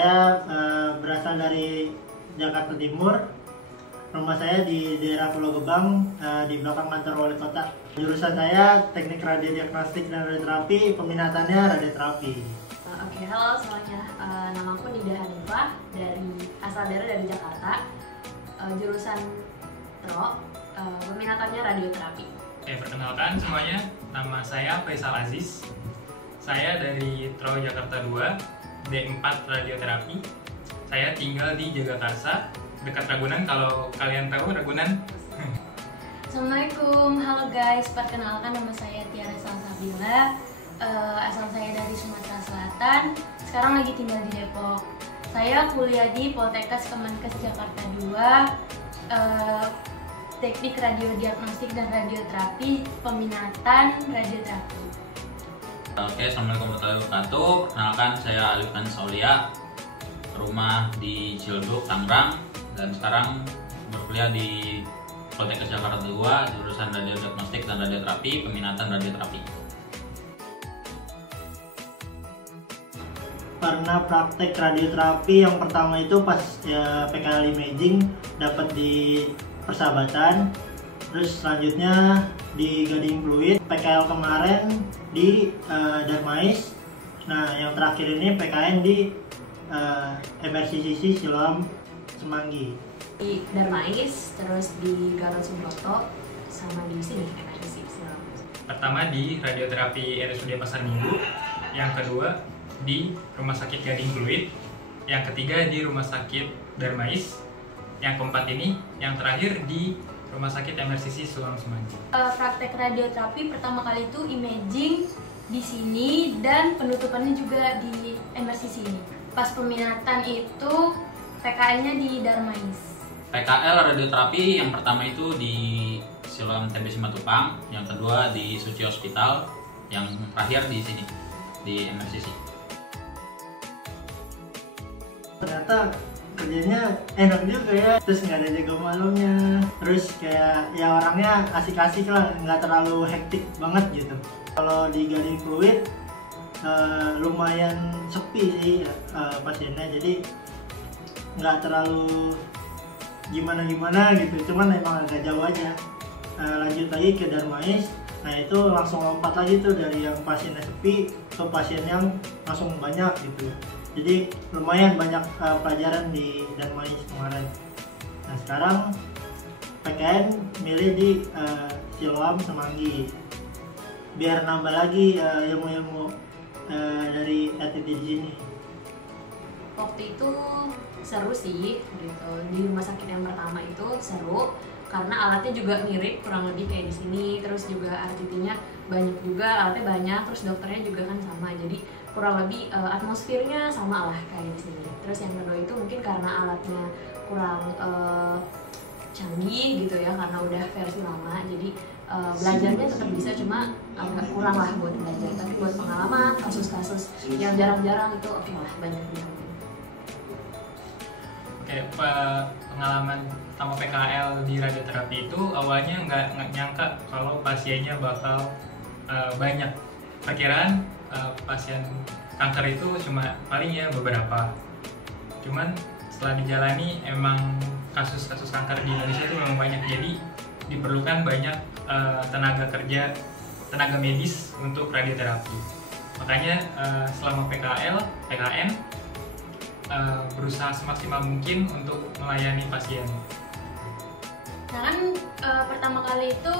Saya berasal dari Jakarta Timur. Rumah saya di daerah Pulau Gebang, di belakang kantor wali kota. Jurusan saya Teknik Radiodiagnostik dan Radioterapi, peminatannya radioterapi. Oke, halo semuanya. Nama aku Nida Hanifah, asal dari Jakarta. Jurusan TRO, peminatannya radioterapi. Oke, perkenalkan semuanya. Nama saya Faisal Aziz. Saya dari TRO Jakarta 2, D4 Radioterapi. Saya tinggal di Jagakarsa, dekat Ragunan. Kalau kalian tahu Ragunan. Assalamualaikum, halo guys. Perkenalkan, nama saya Tiara Salsabila. Asal saya dari Sumatera Selatan. Sekarang lagi tinggal di Depok. Saya kuliah di Poltekkes Kemenkes Jakarta 2. Teknik Radiodiagnostik dan Radioterapi, peminatan radioterapi. Oke, assalamualaikum warahmatullahi wabarakatuh. Perkenalkan, saya Alifan Saulia, rumah di Ciledug, Tangerang, dan sekarang berkuliah di Poltekkes Jakarta 2, jurusan Radiodiagnostik dan Radioterapi, peminatan radioterapi. Pernah praktek radioterapi yang pertama itu pas PKL imaging dapat di Persahabatan, terus selanjutnya di Gading Fluid, PKL kemarin di Darmais. Nah, yang terakhir ini PKN di MRCCC Siloam Semanggi. Di Darmais, terus di Gatot Subroto, sama di sini MRCCC Siloam. Pertama di radioterapi RSUD Pasar Minggu, yang kedua di Rumah Sakit Gading Fluid, yang ketiga di Rumah Sakit Darmais, yang keempat ini, yang terakhir di Rumah Sakit MRCCC Siloam Semanggi. Praktek radioterapi pertama kali itu imaging di sini dan penutupannya juga di MRCC ini. Pas peminatan itu PKL-nya di Darmais. PKL radioterapi yang pertama itu di Siloam TB Simatupang, yang kedua di Suci Hospital, yang terakhir di sini di MRCC. Ternyata kerjanya enak juga ya, terus nggak ada jaga malamnya, terus kayak ya orangnya asik-asik lah, nggak terlalu hektik banget gitu. Kalau di Gading Fluid lumayan sepi sih pasiennya, jadi nggak terlalu gimana-gimana gitu, cuman emang agak jauh aja. Lanjut lagi ke Darmais, nah itu langsung lompat lagi tuh dari yang pasiennya sepi ke pasien yang langsung banyak gitu. Jadi lumayan banyak pelajaran di Darmais kemarin. Nah sekarang PKN milih di Siloam Semanggi biar nambah lagi ilmu-ilmu dari RTT di sini. Waktu itu seru sih gitu. Di rumah sakit yang pertama itu seru karena alatnya juga mirip kurang lebih kayak di sini, terus juga RTT-nya banyak juga, alatnya banyak, terus dokternya juga kan sama, jadi kurang lebih atmosfernya sama lah kayak di sini. Terus yang kedua itu mungkin karena alatnya kurang canggih gitu ya, karena udah versi lama, jadi belajarnya tetap bisa, cuma agak kurang lah buat belajar. Tapi buat pengalaman, kasus-kasus yang jarang-jarang itu oke lah, banyak juga. Oke, pengalaman sama PKL di radioterapi itu awalnya nggak nyangka kalau pasiennya bakal banyak. Perkiraan pasien kanker itu cuma paling ya beberapa. Cuman setelah dijalani emang kasus-kasus kanker di Indonesia itu memang banyak, jadi diperlukan banyak tenaga kerja, tenaga medis untuk radioterapi. Makanya selama PKN berusaha semaksimal mungkin untuk melayani pasien. Nah kan pertama kali itu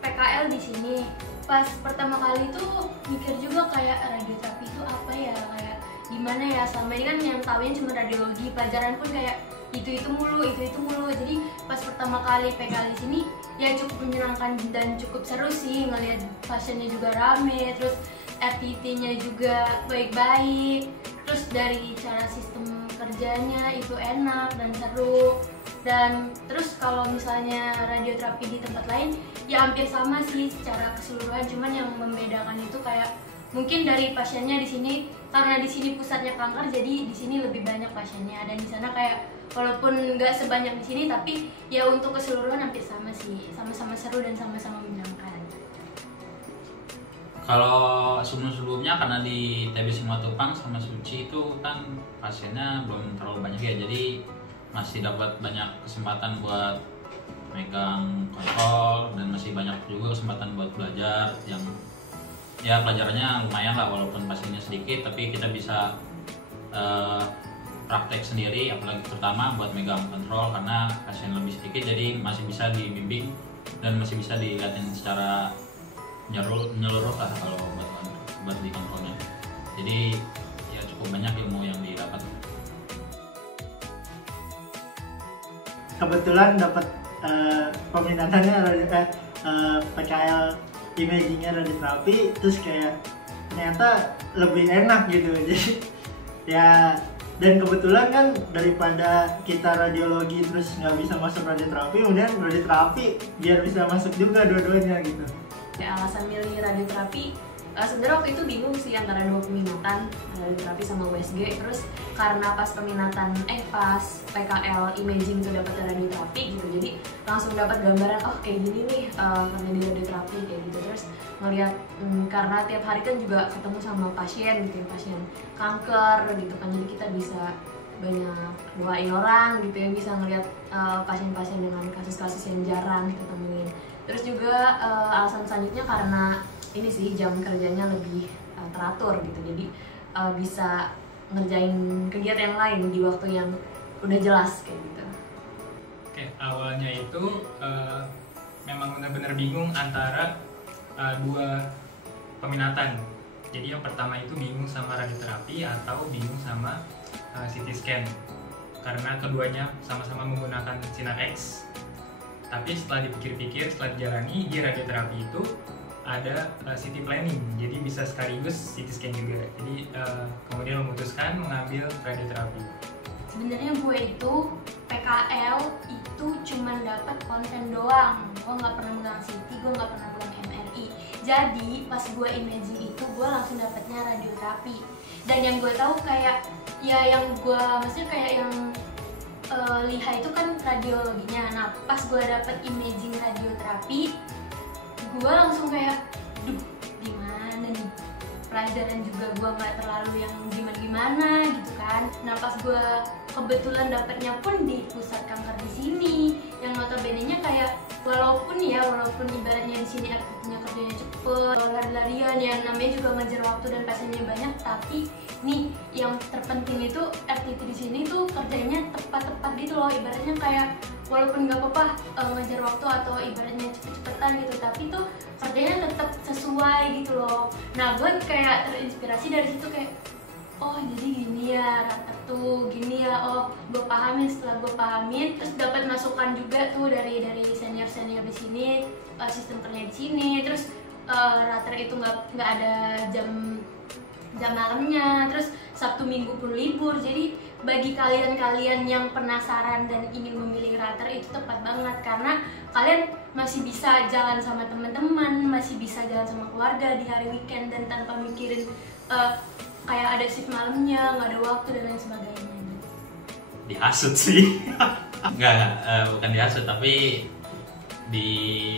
PKL di sini. Pas pertama kali itu mikir juga kayak radioterapi itu apa ya, kayak gimana ya, selama ini kan yang tahunya cuma radiologi, pelajaran pun kayak itu mulu. Jadi pas pertama kali PKL di sini ya cukup menyenangkan dan cukup seru sih, ngelihat pasiennya juga rame, terus RTT-nya juga baik-baik, terus dari cara sistem kerjanya itu enak dan seru. Dan terus kalau misalnya radioterapi di tempat lain ya hampir sama sih secara keseluruhan, cuman yang membedakan itu kayak mungkin dari pasiennya di sini, karena di sini pusatnya kanker, jadi di sini lebih banyak pasiennya, dan di sana kayak walaupun nggak sebanyak di sini tapi ya untuk keseluruhan hampir sama sih, sama-sama seru dan sama-sama menyenangkan. Kalau sebelum-sebelumnya karena di TB Simatupang sama Suci itu kan pasiennya belum terlalu banyak ya, jadi masih dapat banyak kesempatan buat megang kontrol dan masih banyak juga kesempatan buat belajar yang ya pelajarannya lumayan lah, walaupun pasiennya sedikit tapi kita bisa praktek sendiri, apalagi terutama buat megang kontrol karena pasien lebih sedikit jadi masih bisa dibimbing dan masih bisa dilihatin secara menyeluruh lah kalau buat di kontrolnya. Jadi ya cukup banyak ilmu yang didapat. Kebetulan dapat peminatannya PKL imagingnya radioterapi, terus kayak ternyata lebih enak gitu. Jadi ya, dan kebetulan kan daripada kita radiologi terus nggak bisa masuk radioterapi, kemudian radioterapi biar bisa masuk juga dua-duanya gitu. Ya, alasan milih radioterapi sebenarnya waktu itu bingung sih antara dua peminatan, radioterapi sama USG. Terus karena pas peminatan pas PKL imaging itu dapat radioterapi gitu, jadi langsung dapat gambaran oh kayak gini nih karena di radioterapi kayak gitu. Terus ngelihat karena tiap hari kan juga ketemu sama pasien gitu ya, pasien kanker gitu kan, jadi kita bisa banyak doain orang gitu ya, bisa ngelihat pasien-pasien dengan kasus-kasus yang jarang kita temuin. Terus juga alasan selanjutnya karena ini sih jam kerjanya lebih teratur gitu, jadi bisa ngerjain kegiatan yang lain di waktu yang udah jelas kayak gitu. Oke, awalnya itu memang benar-benar bingung antara dua peminatan. Jadi yang pertama itu bingung sama radioterapi atau bingung sama CT scan, karena keduanya sama-sama menggunakan sinar X. Tapi setelah dipikir-pikir, setelah dijalani, di radioterapi itu ada CT planning, jadi bisa sekaligus CT scan juga. Jadi kemudian memutuskan mengambil radioterapi. Sebenarnya gue itu PKL itu cuma dapat konten doang. Gue nggak pernah megang CT, gue nggak pernah megang MRI. Jadi pas gue imaging itu gue langsung dapatnya radioterapi. Dan yang gue tahu kayak ya yang gue maksudnya kayak yang lihat itu kan radiologinya. Nah pas gue dapet imaging radioterapi, gue langsung kayak, duh gimana nih, pelajaran juga gue nggak terlalu yang gimana-gimana gitu kan. Nah pas gue kebetulan dapetnya pun di pusat kanker di sini, yang notabene-nya kayak walaupun ibaratnya di sini aktivitasnya kerjanya cepet, lari-larian, yang namanya juga ngejar waktu dan pasiennya banyak, tapi nih yang terpenting itu aktivitas di sini tuh kerjanya tepat-tepat gitu loh, ibaratnya kayak walaupun nggak apa-apa ngejar waktu atau ibaratnya cepet-cepetan gitu, tapi tuh kerjanya tetap sesuai gitu loh. Nah gue kayak terinspirasi dari situ kayak oh jadi gini ya rata tuh, gini ya, oh gue pahamin. Setelah gue pahamin terus dapat masukan juga tuh dari senior di sini, sistem kerja di sini. Terus rata itu nggak ada jam malamnya, terus Sabtu Minggu pun libur. Jadi bagi kalian yang penasaran dan ingin memilih rater itu tepat banget, karena kalian masih bisa jalan sama teman-teman, masih bisa jalan sama keluarga di hari weekend dan tanpa mikirin kayak ada shift malamnya, nggak ada waktu dan lain sebagainya. Dihasut sih. Enggak, bukan dihasut, tapi di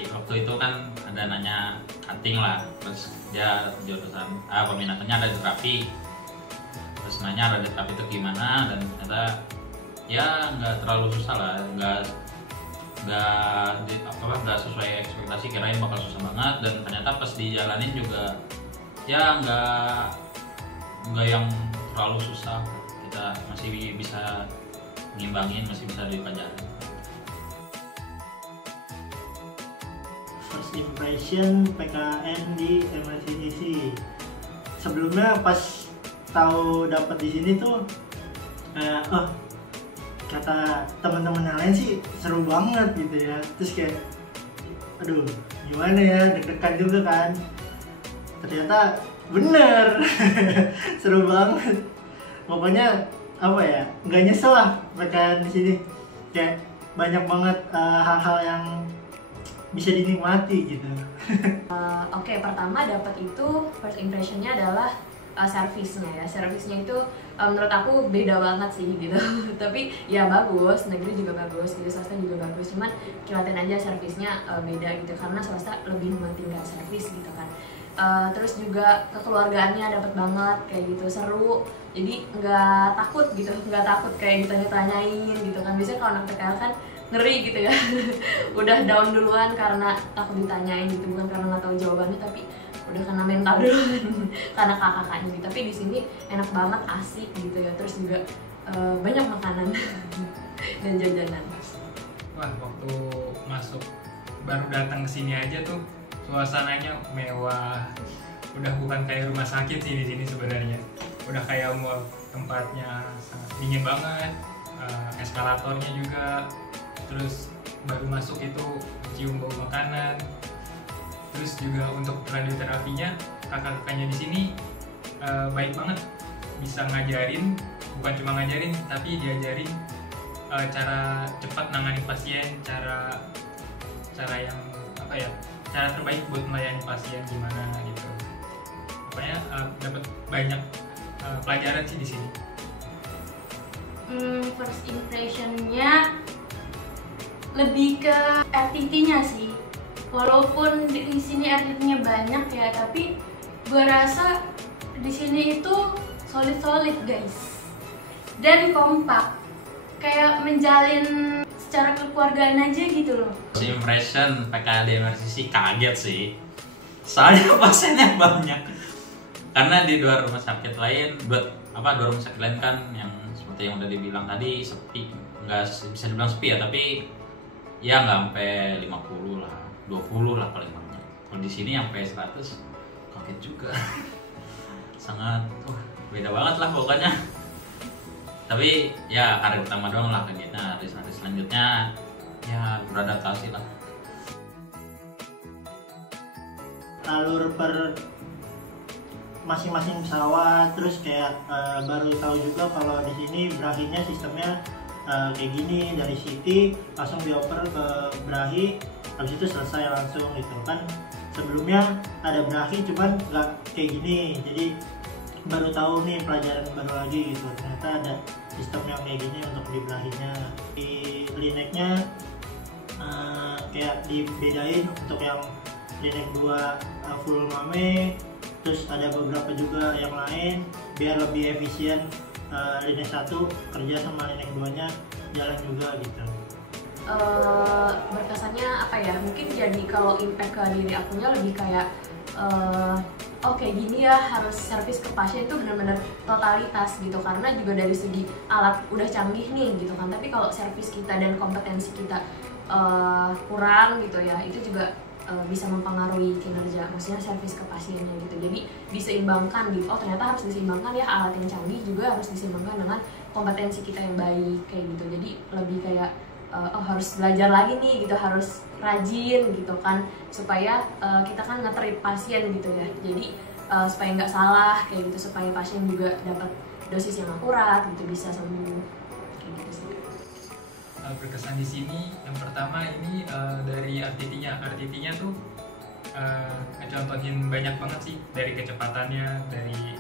waktu itu kan ada nanya cutting lah, terus dia jurusan peminatannya radioterapi, terus nanya radioterapi itu gimana, dan ternyata ya nggak terlalu susah lah, nggak sesuai ekspektasi, kirain bakal susah banget, dan ternyata pas dijalanin juga ya nggak yang terlalu susah, kita masih bisa ngimbangin, masih bisa dipelajari. First impression PKN di MSCDC. Sebelumnya pas tahu dapat di sini tuh kata teman-teman yang lain sih seru banget gitu ya. Terus kayak aduh gimana ya, deg-degan juga kan. Ternyata bener. Seru banget. Pokoknya apa ya, nggak nyesel lah PKN di sini. Kayak banyak banget hal-hal yang bisa dinikmati gitu. Oke, pertama dapat itu first impressionnya adalah servisnya ya. Servisnya itu menurut aku beda banget sih gitu. Tapi ya bagus, negeri juga bagus, gitu, swasta juga bagus. Cuman kelihatan aja servisnya beda gitu, karena swasta lebih mementingkan servis gitu kan. Terus juga kekeluargaannya dapat banget kayak gitu, seru. Jadi nggak takut gitu, nggak takut kayak ditanya-tanyain gitu kan. Biasanya kalau anak PKL kan ngeri gitu ya. Udah down duluan karena takut ditanyain gitu, bukan karena nggak tahu jawabannya, tapi udah kena mental duluan karena kakak-kakaknya gitu. Tapi di sini enak banget, asik gitu ya. Terus juga banyak makanan dan jajanan. Wah, waktu masuk baru datang ke sini aja tuh suasananya mewah. Udah bukan kayak rumah sakit sih di sini sebenarnya. Udah kayak mall, tempatnya sangat dingin banget. Eskalatornya juga. Terus baru masuk itu cium bau makanan. Terus juga untuk radioterapinya kakak-kakaknya di sini baik banget, bisa ngajarin, bukan cuma ngajarin tapi diajarin cara cepat nangani pasien, cara yang apa ya, cara terbaik buat melayani pasien gimana gitu. Pokoknya dapat banyak pelajaran sih di sini. First impressionnya lebih ke RTT-nya sih. Walaupun di sini RTT-nya banyak ya, tapi gue rasa di sini itu solid guys, dan kompak, kayak menjalin secara kekeluargaan aja gitu loh. First impression PKL di MRCC kaget sih, soalnya pasiennya banyak. Karena di dua rumah sakit lain, dua rumah sakit lain kan yang seperti yang udah dibilang tadi sepi, nggak bisa dibilang sepi ya, tapi ya nggak sampai 50 lah, 20 lah paling banyak. Kalau di sini sampai 100, kaget juga. Sangat beda banget lah pokoknya. Tapi ya hari pertama doang lah kagetnya, hari selanjutnya ya beradaptasi lah. Alur per masing-masing pesawat, terus kayak baru tahu juga kalau di sini berahinya sistemnya kayak gini, dari City langsung dioper ke berahi, habis itu selesai langsung gitu kan. Sebelumnya ada berahi cuman nggak kayak gini, jadi baru tahu nih pelajaran baru lagi gitu, ternyata ada sistem yang kayak gini untuk di berahinya. Di lineknya kayak dibedain, untuk yang linek 2 full mame, terus ada beberapa juga yang lain biar lebih efisien. Linek 1 kerja sama linek 2-nya jalan juga gitu. Berkesannya apa ya, mungkin jadi kalau impact ke diri akunya lebih kayak kayak gini ya, harus servis ke pasien itu benar-benar totalitas gitu, karena juga dari segi alat udah canggih nih gitu kan, tapi kalau servis kita dan kompetensi kita kurang gitu ya, itu juga bisa mempengaruhi kinerja, maksudnya servis ke pasiennya gitu. Jadi diseimbangkan gitu, ternyata harus diseimbangkan ya, alat yang canggih juga harus diseimbangkan dengan kompetensi kita yang baik kayak gitu. Jadi lebih kayak harus belajar lagi nih gitu, harus rajin gitu kan, supaya kita kan nge-treat pasien gitu ya, jadi supaya nggak salah kayak gitu, supaya pasien juga dapat dosis yang akurat gitu, bisa sembuh kayak gitu sih. Berkesan di sini yang pertama ini dari RTT-nya tuh ngecontohin banyak banget sih, dari kecepatannya, dari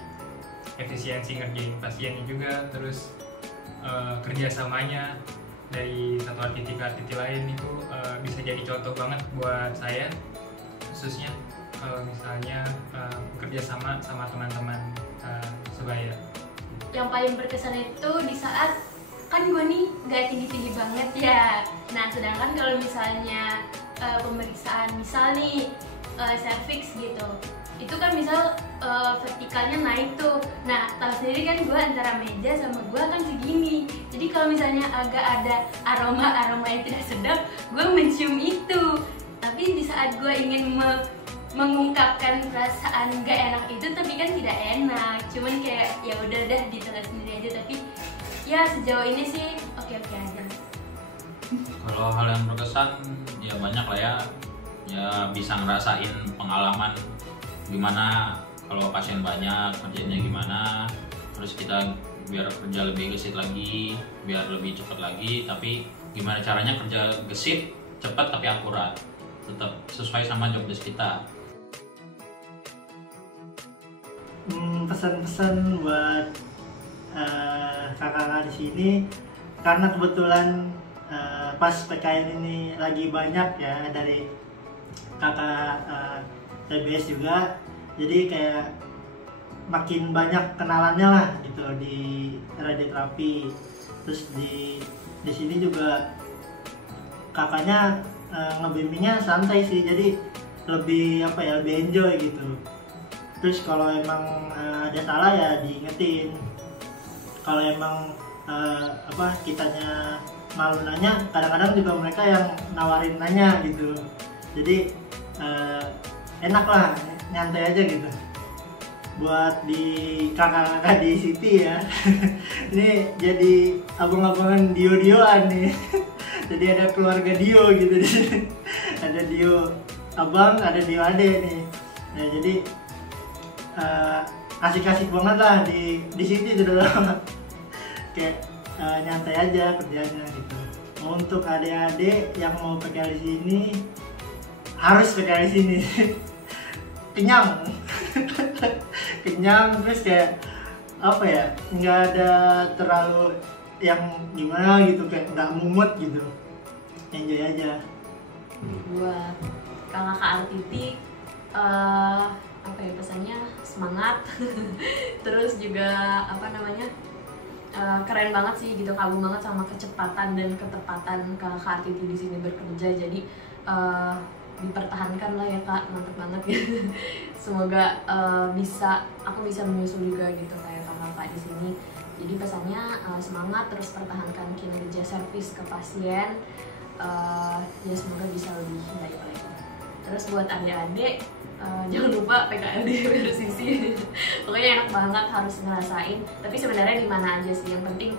efisiensi ngerjain pasiennya juga, terus kerjasamanya dari satu RTT ke RTT lain itu bisa jadi contoh banget buat saya, khususnya kalau misalnya bekerja sama teman-teman sebaya. Yang paling berkesan itu di saat kan gue nih nggak tinggi-tinggi banget ya. Nah sedangkan kalau misalnya pemeriksaan misal nih cervix gitu, itu kan misal vertikalnya naik tuh. Nah tahu sendiri kan gue antara meja sama gue kan segini. Jadi kalau misalnya agak ada aroma yang tidak sedap, gue mencium itu. Tapi di saat gue ingin mengungkapkan perasaan gak enak itu, tapi kan tidak enak. Cuman kayak ya udah dah ditelan sendiri aja. Tapi ya sejauh ini sih oke aja. Kalau hal yang berkesan ya banyak lah ya. Ya bisa ngerasain pengalaman gimana kalau pasien banyak, kerjanya gimana, terus kita biar kerja lebih gesit lagi, biar lebih cepat lagi, tapi gimana caranya kerja gesit, cepat tapi akurat, tetap sesuai sama job desk kita. Pesan-pesan buat kakak-kakak di sini, karena kebetulan pas PKL ini lagi banyak ya dari kakak TBS juga, Jadi kayak makin banyak kenalannya lah gitu di radioterapi. Terus di sini juga kakaknya ngebimbingnya santai sih, jadi lebih lebih enjoy gitu. Terus kalau emang ada salah ya diingetin. Kalau emang kitanya malu nanya, kadang-kadang juga mereka yang nawarin nanya gitu. Jadi enak lah, nyantai aja gitu. Buat di kakak-kakak di City ya ini jadi abang-abangan Dio-dioan nih jadi ada keluarga Dio gitu di sini. Ada Dio abang, ada Dio ade nih. Nah jadi asik-asik banget lah di City terutama. Kayak nyantai aja kerjanya gitu. Untuk adik-adik yang mau PKL di sini harus PKL di sini kenyang kenyang, terus kayak nggak ada terlalu yang gimana gitu, kayak nggak mumet gitu, enjoy aja. Buat kakak Artiti pesannya semangat terus juga keren banget sih gitu, kagum banget sama kecepatan dan ketepatan kakak Artiti di sini bekerja. Jadi dipertahankan lah ya kak, mantep banget gitu. Semoga aku bisa menyusul juga gitu kayak kakak di sini. Jadi pesannya semangat, terus pertahankan kinerja servis ke pasien, ya semoga bisa lebih baik lagi. Terus buat adik-adik jangan lupa PKL di Persisi pokoknya enak banget, harus ngerasain. Tapi sebenarnya di mana aja sih, yang penting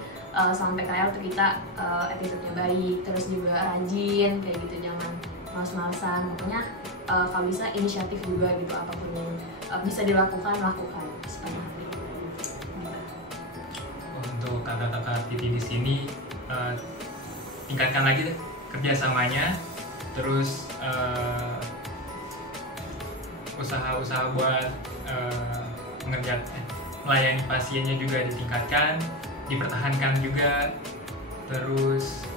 sama PKL tuh kita attitude-nya baik, terus juga rajin kayak gitu, jangan males-malesan. Pokoknya kalau bisa inisiatif juga gitu, apapun yang bisa dilakukan, lakukan sepanjang hari. Untuk kakak-kakak Titi di sini tingkatkan lagi deh kerjasamanya, terus usaha-usaha buat melayani pasiennya juga ditingkatkan, dipertahankan juga. Terus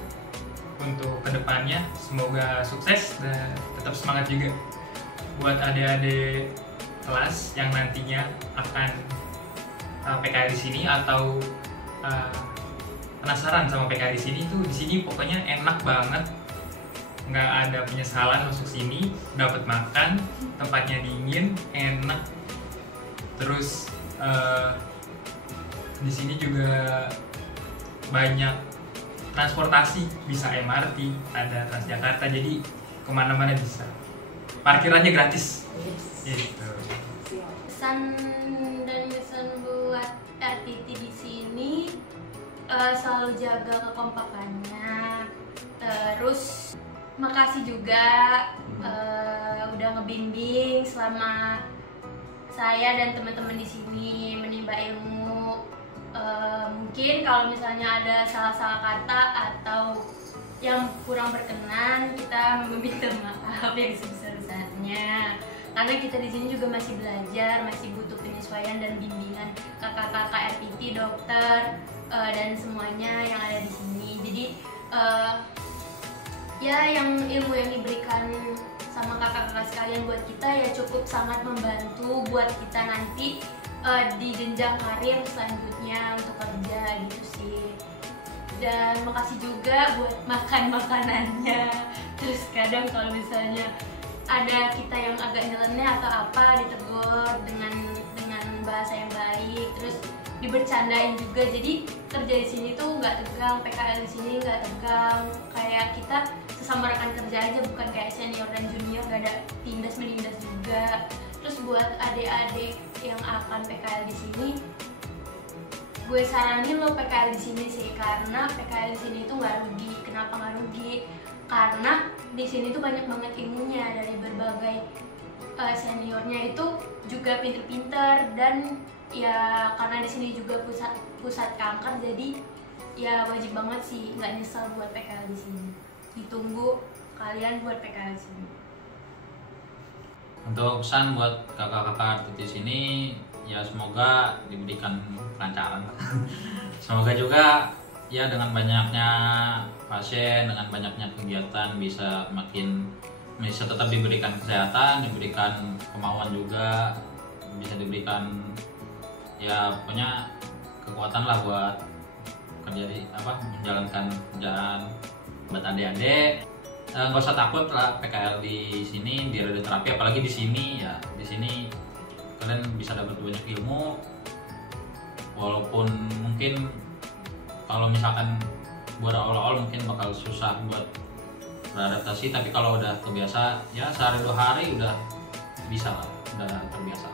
untuk kedepannya semoga sukses dan tetap semangat juga. Buat adik-adik kelas yang nantinya akan PKL di sini atau penasaran sama PKL di sini tuh, di sini pokoknya enak banget, nggak ada penyesalan masuk sini, dapat makan, tempatnya dingin, enak. Terus di sini juga banyak transportasi, bisa MRT, ada Transjakarta, jadi kemana-mana bisa. Parkirannya gratis. Gitu. Pesan dan kesan buat RTT di sini selalu jaga kekompakannya. Terus makasih juga udah ngebimbing selama saya dan teman-teman di sini menimba ilmu. Mungkin kalau misalnya ada salah-salah kata atau yang kurang berkenan, kita meminta maaf yang sebesar-besarnya. Karena kita di sini juga masih belajar, masih butuh penyesuaian dan bimbingan kakak-kakak RTT, dokter, dan semuanya yang ada di sini. Jadi ya yang ilmu yang diberikan sama kakak-kakak sekalian buat kita ya cukup sangat membantu buat kita nanti di jenjang karir selanjutnya untuk kerja gitu sih. Dan makasih juga buat makanannya. Terus kadang kalau misalnya ada kita yang agak nyeleneh atau apa, ditegur dengan bahasa yang baik, terus dibercandain juga. Jadi kerja di sini tuh nggak tegang, PKL di sini nggak tegang, kayak kita sesama rekan kerja aja, bukan kayak senior dan junior, nggak ada tindas menindas juga. Terus buat adik-adik yang akan PKL di sini, gue saranin lo PKL di sini sih, karena PKL di sini tuh nggak rugi. Kenapa nggak rugi? Karena di sini tuh banyak banget ilmunya dari berbagai seniornya itu juga pinter-pinter, dan ya karena di sini juga pusat kanker, jadi ya wajib banget sih, nggak nyesel buat PKL di sini. Ditunggu kalian buat PKL di sini. Untuk pesan buat kakak-kakak di sini, ya semoga diberikan kelancaran. Semoga juga ya dengan banyaknya pasien, dengan banyaknya kegiatan bisa tetap diberikan kesehatan, diberikan kemauan juga bisa diberikan ya pokoknya kekuatan lah buat kerja menjalankan kerjaan. Buat adik-adik nggak usah takut lah PKL di sini di radioterapi, apalagi di sini ya, di sini kalian bisa dapat banyak ilmu, walaupun mungkin kalau misalkan buat awal-awal mungkin bakal susah buat beradaptasi, tapi kalau udah terbiasa ya sehari 2 hari udah bisa lah, udah terbiasa.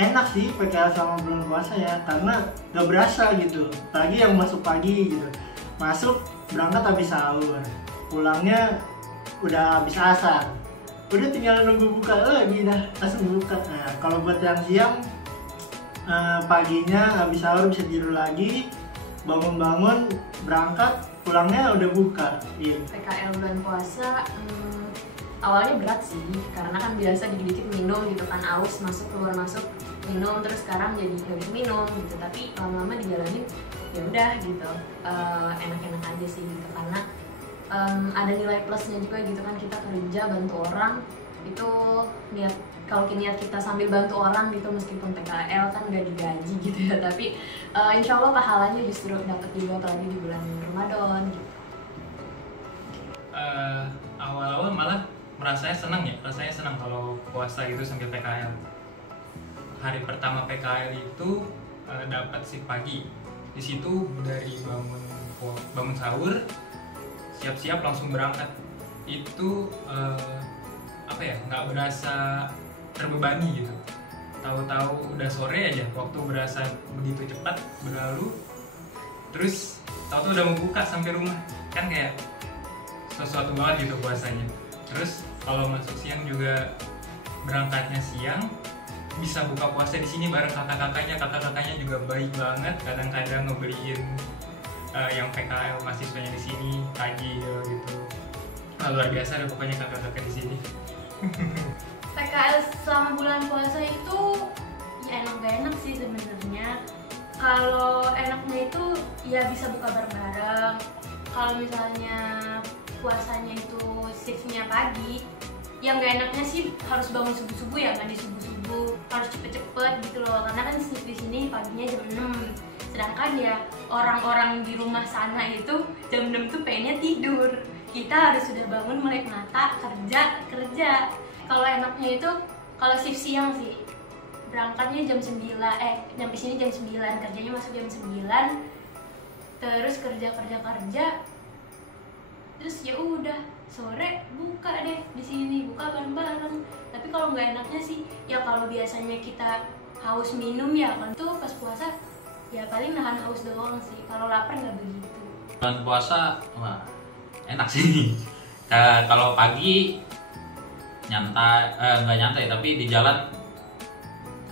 Enak sih PKL sama bulan puasa ya, karena gak berasa gitu. Apalagi yang masuk pagi gitu, masuk berangkat habis sahur, pulangnya udah habis asar, udah tinggal nunggu buka lagi dah, langsung buka. Nah kalau buat yang siang, paginya habis sahur bisa tidur lagi, bangun-bangun berangkat, pulangnya udah buka. Iya. PKL bulan puasa awalnya berat sih, karena kan biasa dikit-dikit minum gitu kan, aus masuk keluar masuk minum, terus sekarang jadi nggak bisa minum gitu. Tapi lama-lama dijalanin ya udah gitu, enak-enak aja sih gitu, karena ada nilai plusnya juga gitu kan, kita kerja bantu orang itu niat, kalau niat kita sambil bantu orang gitu meskipun PKL kan nggak digaji gitu ya, tapi insya Allah pahalanya justru dapat juga apalagi di bulan Ramadan gitu. Awal-awal malah rasanya senang kalau puasa itu sambil PKL. Hari pertama PKL itu dapat shift pagi. Di situ dari bangun sahur, siap-siap langsung berangkat. Itu nggak berasa terbebani gitu. Tahu-tahu udah sore aja, waktu berasa begitu cepat berlalu. Terus tahu-tahu udah mau buka sampai rumah, kan kayak sesuatu banget gitu puasanya. Terus kalau masuk siang juga berangkatnya siang, bisa buka puasa di sini bareng kakak-kakaknya juga baik banget. Kadang-kadang ngebeliin yang PKL mahasiswanya di sini tajil gitu. Luar biasa deh pokoknya kakak-kakak di sini. PKL selama bulan puasa itu ya enak gak enak sih sebenarnya. Kalau enaknya itu ya bisa buka bareng-bareng. Kalau misalnya puasanya itu shiftnya pagi, yang gak enaknya sih harus bangun subuh-subuh ya, mandi subuh-subuh, harus cepet-cepet gitu loh, karena kan shift di sini paginya jam 6, sedangkan ya orang-orang di rumah sana itu jam 6 tuh pengennya tidur, kita harus sudah bangun melek mata kerja. Kalau enaknya itu kalau shift siang sih, berangkatnya jam 9, nyampe sini jam 9, kerjanya masuk jam 9, terus kerja, terus ya udah sore buka deh di sini, buka bareng-bareng. Tapi kalau nggak enaknya sih ya kalau biasanya kita haus minum ya kan tuh pas puasa ya paling nahan haus doang sih, kalau lapar nggak begitu. Bulan puasa wah enak sih. Kalau pagi nyantai, nggak nyantai tapi di jalan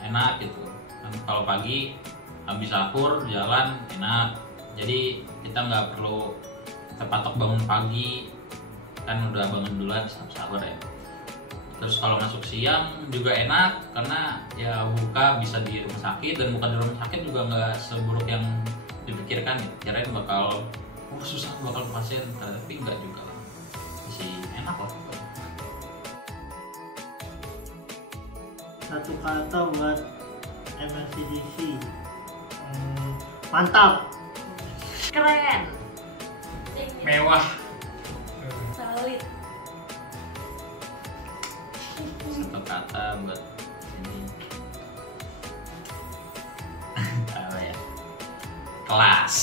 enak gitu. Kalau pagi habis sahur jalan enak, jadi kita nggak perlu terpatok bangun pagi, kan udah bangun duluan sahur ya. Terus kalau masuk siang juga enak karena ya buka bisa di rumah sakit, dan bukan di rumah sakit juga nggak seburuk yang dipikirkan. Kirain bakal susah bakal pasien, tapi nggak juga, masih enak lah. Satu kata buat MLCDC, mantap, Keren, Mewah. Solid. Satu kata buat ini apa ya, kelas.